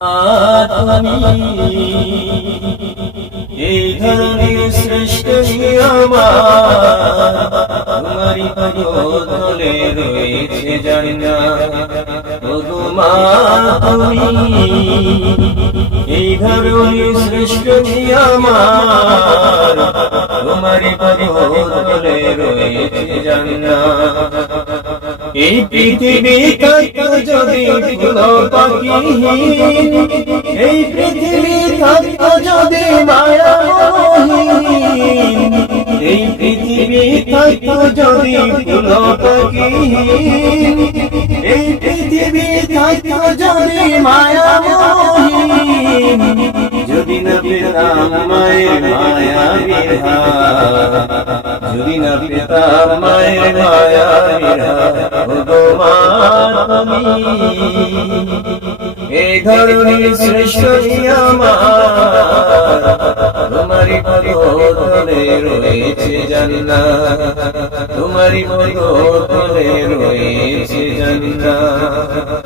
তুমি এই ধরনের শ্রেষ্ঠ আমার তোমারই পদতলে রয়েছে জান্নাত। ওগো মা তুমি এই ধরনের শ্রেষ্ঠ আমার তোমারই পদতলে রয়েছে জান্নাত। এই পৃথিবী থাকতো যদি ফুল পাখিহীন, এই পৃথিবী থাকতো যদি মায়াময়হীন, এই পৃথিবী থাকতো যদি ফুল পাখিহীন, এই পৃথিবী থাকতো যদি মায়াময়হীন, যদি না পেতাম মায়ের মায়াবীর হাত, যদি না পেতাম মায়ের মায়াবীর হাত। ওগো মা তুমি এই ধরনের শ্রেষ্ঠ আমার তোমারই পদতলে রয়েছে জান্নাত, তোমারই পদতলে রয়েছে জান্নাত।